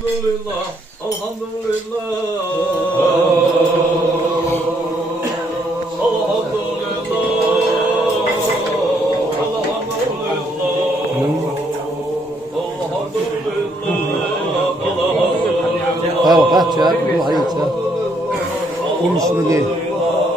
Elhamdülillah, اه بقى روح عليك يمشي بقى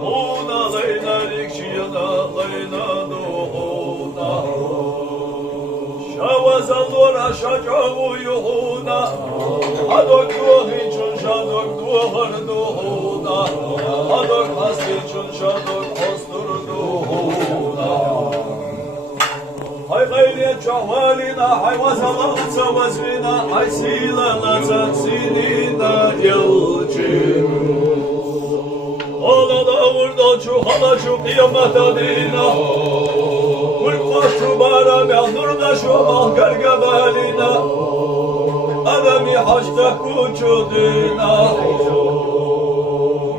Ona Şavazalora şacavu yuhuna Adok duhiçun şadok duhar duhuna Adok hasiçun şadok hostur duhuna Hay gayriye çahvalina hay vazalatsa vazvina Hay silala taksinina yılçin Ola da vurda çuhala şu kıyamet adina Kulkoşu bara mehdurda şu mahkar gebalina Ademi haçta kuçudina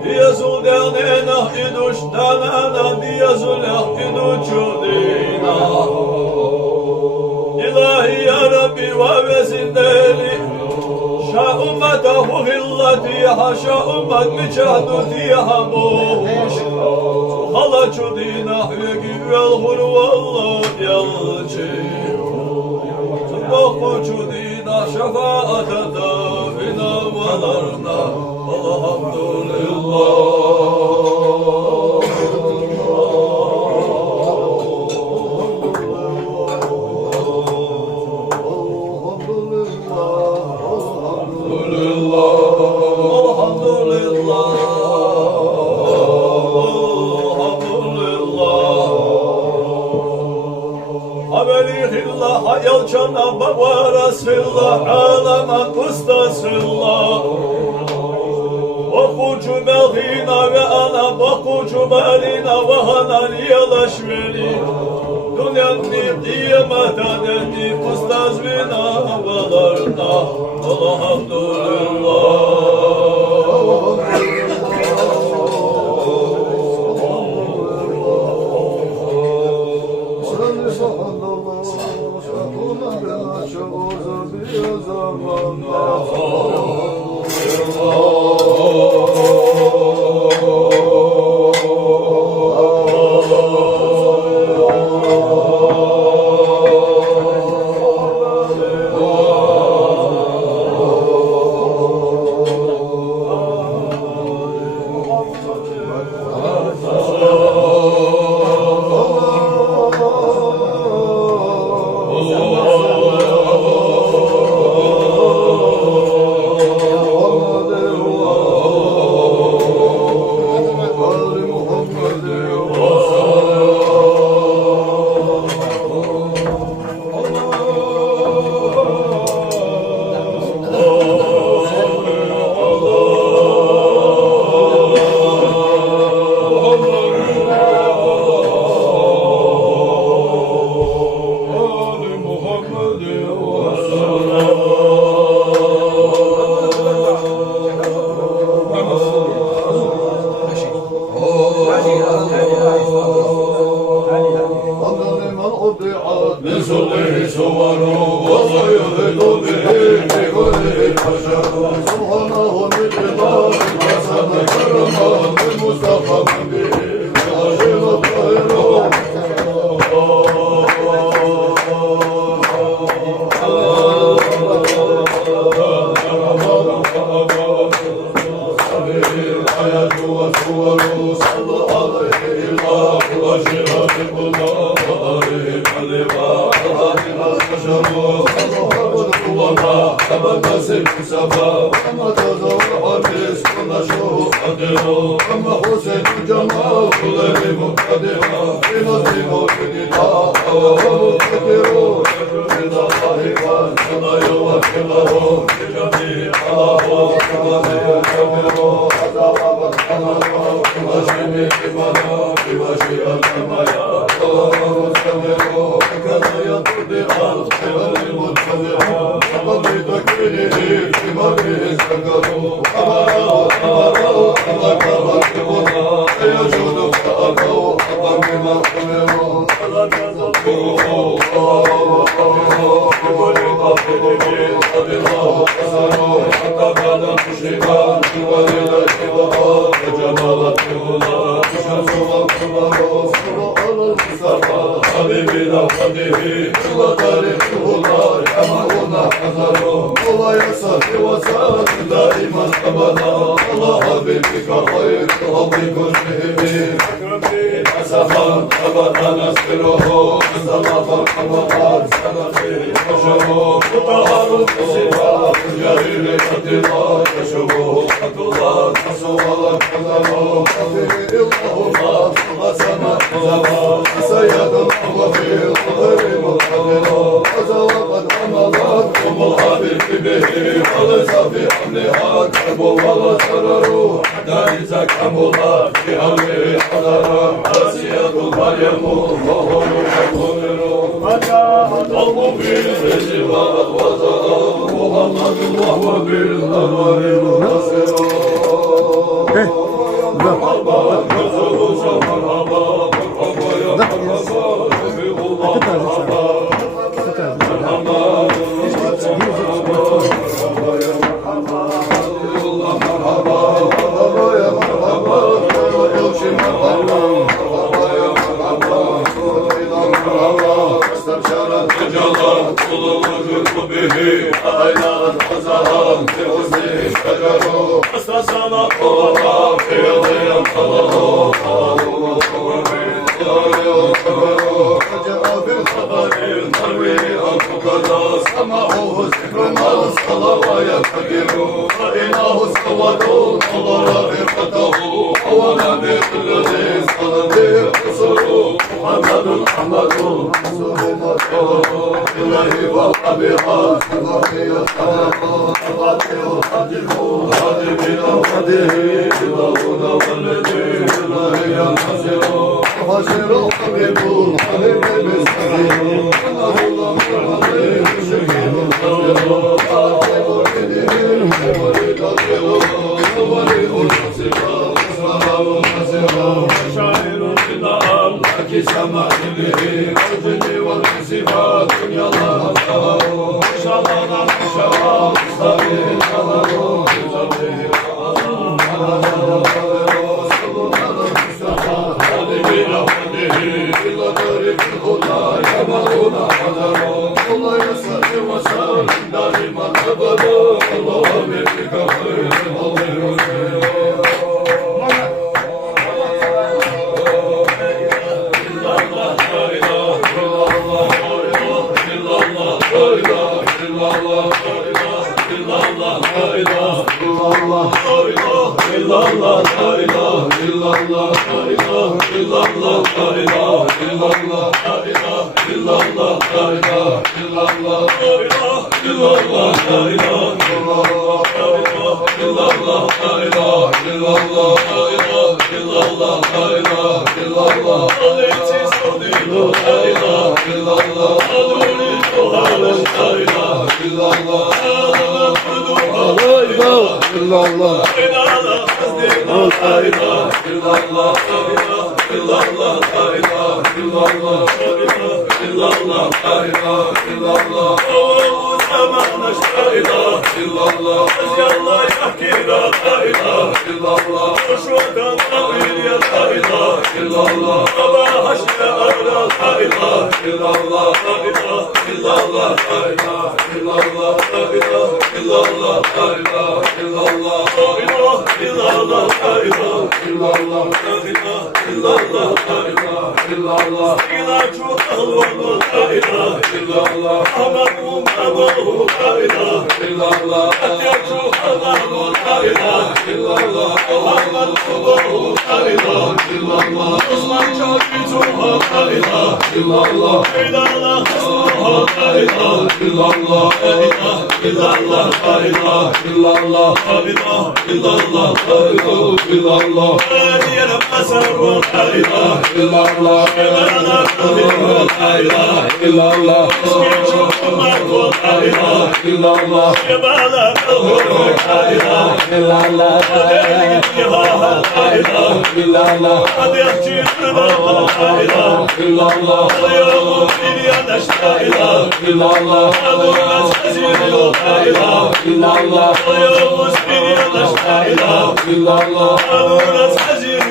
Diyazul dernena iduş danana Diyazul iduçudina İlahi ya Rabbi ve vezindeli Şa ümmetahu hillatiha Şa ümmet mücahdutiha boş Hala çudina hüyegi vel hurvallah yalçı Tıbbakı çudina şefaate davina valarna Alhamdulillah Yalçana baba Resulullah Alaman ustasıllah Okucu melhina ve ana Okucu melina ve hanan yalaşveri Dünyanni kıyametadenni Ustaz vina valarna Alhamdulillah zaman Kabadana sırohu Mustafa Kababar Sanatı Koşuhu Mutaharu Kusiva Yarire Katıla Yaşuhu Katula Kasuvala Kazamo Kafirillahuma Asana Kuzava Asayadın Avafil Kudarimu Kadilo Azalakat Amalat Kumul Habir Kibihi Alazafi Hamliha Karbu Vala Sararu Hatta İza Kamula Fi Hamli Hadara Asiyatul Maryamu Allah'u Kabuliru Albu bil Rezivat Vaza'a Muhammedullah ve bil Havarim Nasiru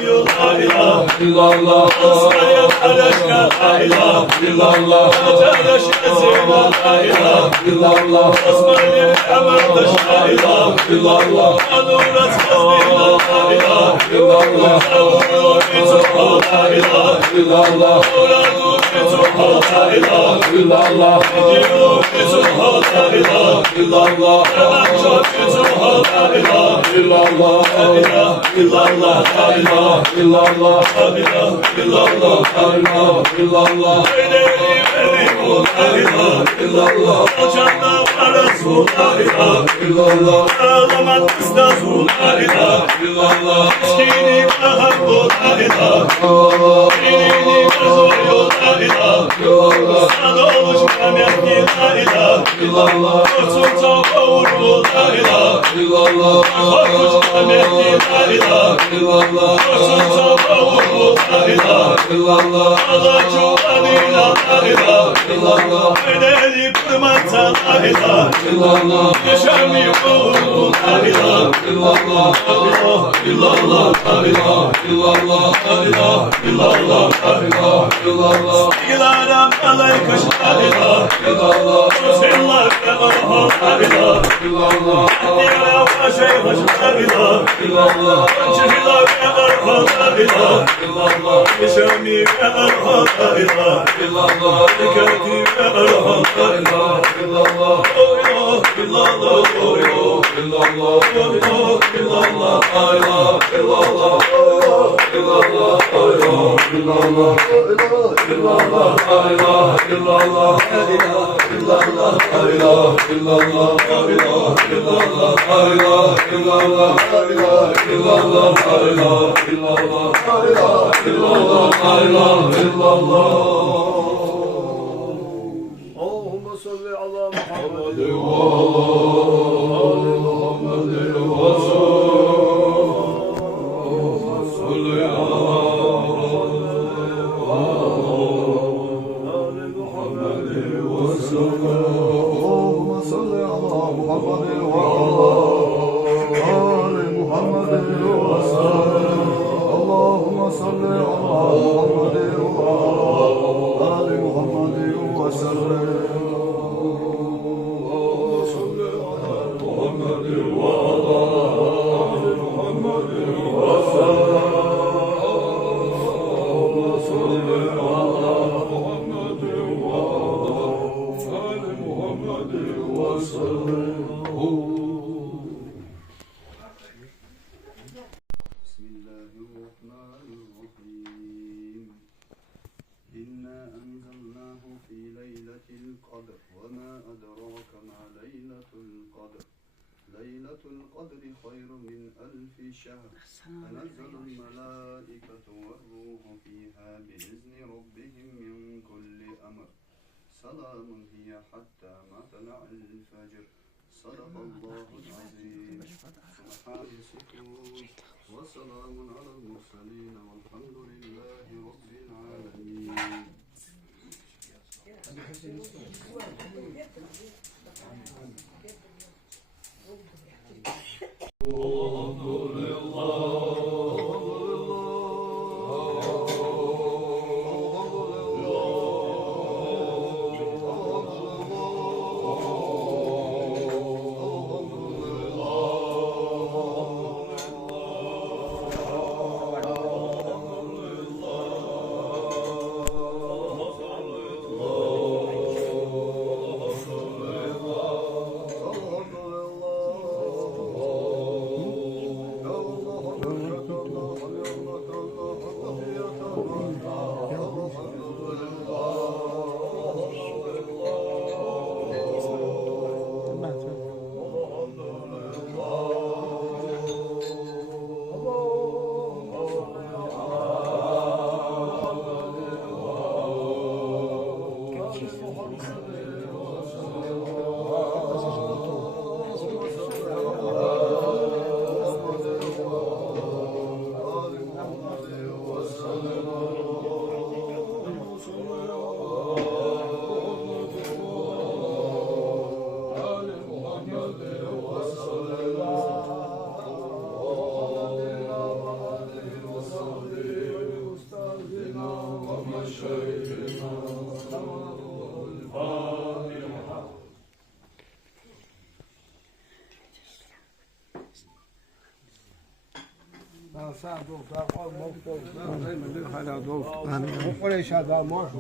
diyor la ilahe illallah. Asmaya alaşka la ilahe illallah. Acalaş ezina la ilahe illallah. Osmanlı'nın emandaş la ilahe illallah. Anurat hazdina la ilahe illallah. Savuru bituha la ilahe illallah. Oradu bituha la ilahe illallah. Diru bituha la ilahe illallah. Anca bituha la ilahe illallah. La ilahe illallah. La ilahe illallah. La ilahe illallah. La ilahe illallah. Eylemi verimu la ilahe illallah. Ocağına varası la ilahe illallah. Ağlamak istazu la ilahe illallah. İçkini kahabbu la ilahe illallah. İnini kazoyu la ilahe illallah. Sana oluş kamyaki la ilahe illallah. Koçunca kavurlu la ilahe illallah. Koçunca kamyaki la ilahe illallah. Koçunca kavurlu la ilahe illallah. Ağacı adıyla la ilahe illallah. Bedeli kırmata la ilahe illallah. Yaşamı kavurlu la ilahe illallah. La ilahe illallah. La ilahe illallah. La ilahe illallah. La ilahe illallah. İlaram alaykaş la ilahe illallah. Sosyallar ve arha la ilahe illallah. Diyara ve şeyhaş la ilahe illallah. Cihlar ve arha la ilahe illallah. Yaşamı ve arha la ilahe illallah. Dikati ve arha la ilahe illallah. La ilahe illallah. La ilahe illallah. La ilahe illallah. La ilahe illallah. La ilahe illallah. La ilahe illallah. La ilahe illallah. La ilahe illallah. La ilahe illallah. La ilahe illallah. La ilahe illallah. La ilahe illallah. La ilahe illallah. La ilahe illallah. La ilahe illallah. Allahümme salli ala Muhammed. اللهم صل على محمد وعلى آل محمد وسلم. اللهم صل على محمد وعلى آل محمد وسلم. بسم الله الرحمن الرحيم. إنا أنزلناه في ليلة القدر وما أدراك ما ليلة القدر. ليلة القدر خير من ألف شهر. تنزل الملائكة والروح فيها بإذن ربهم من كل أمر. سلام هي حتى مطلع الفجر. صدق الله العظيم. سبحان السكون وسلام على المرسلين والحمد لله رب العالمين. sağ dolsa, olmaz dolsa, hala dolsa. Bu Kureyş'e da mahşur.